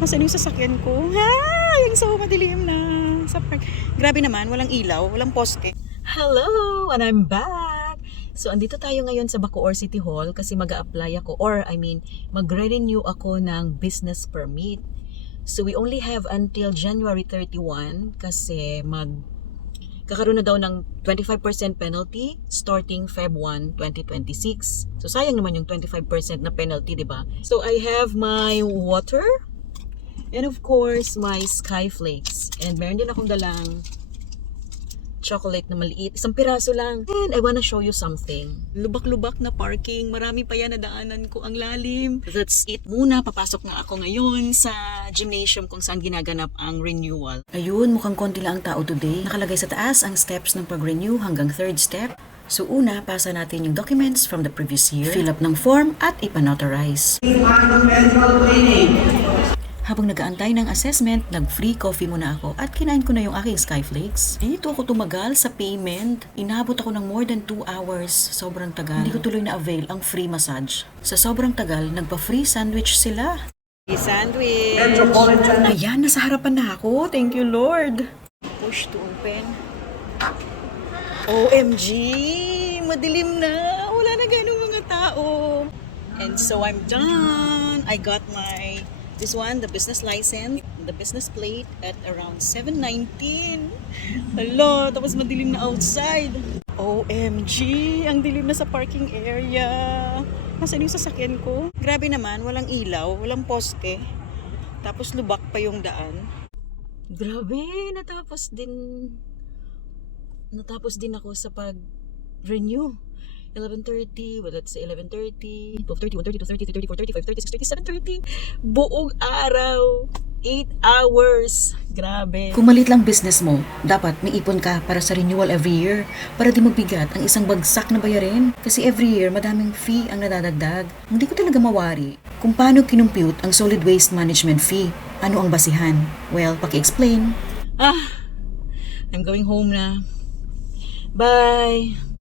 Nasaan yung sasakyan ko? Ha! Yung so madilim na sa park. Grabe naman, walang ilaw, walang poste. Hello! And I'm back! So, andito tayo ngayon sa Bacoor City Hall kasi mag-a-apply ako mag-renew ako ng business permit. So, we only have until January 31 kasi kakaroon na daw ng 25% penalty starting Feb 1, 2026. So, sayang naman yung 25% na penalty, di ba? So, I have my water and of course, my Skyflakes. And meron din akong dalang chocolate na maliit. Isang piraso lang. And I wanna show you something. Lubak-lubak na parking. Marami pa yan na daanan ko. Ang lalim. That's it muna. Papasok na ako ngayon sa gymnasium kung saan ginaganap ang renewal. Ayun, mukhang konti lang ang tao today. Nakalagay sa taas ang steps ng pag-renew hanggang third step. So una, pasa natin yung documents from the previous year. Fill up ng form at ipanotarize. Habang nag-aantay ng assessment, nag-free coffee muna ako at kinain ko na yung aking Skyflakes. Dito ako tumagal sa payment. Inabot ako ng more than 2 hours. Sobrang tagal. Hindi ko tuloy na-avail ang free massage. Sa sobrang tagal, nagpa-free sandwich sila. Free sandwich! Ayan, nasa harapan na ako. Thank you, Lord. Push to open. OMG! Madilim na. Wala na ganun mga tao. And so I'm done. I got this one, the business license, the business plate at around 7:19. Hello, tapos madilim na outside. OMG, ang dilim na sa parking area. Nasaan yung sasakyan ko? Grabe naman, walang ilaw, walang poste. Tapos lubak pa yung daan. Grabe, natapos din ako sa pag-renew. 11:30, well, let's say 11:30, 12:30, 1:30, 2:30, 3:30, 4:30, 5:30, 6:30, 7:30. Buong araw. 8 hours. Grabe. Kung maliit lang business mo, dapat may ipon ka para sa renewal every year para di magbigat ang isang bagsak na bayarin. Kasi every year, madaming fee ang nadadagdag. Hindi ko talaga mawari kung paano kinumpute ang solid waste management fee. Ano ang basihan? Well, paki-explain. I'm going home na. Bye!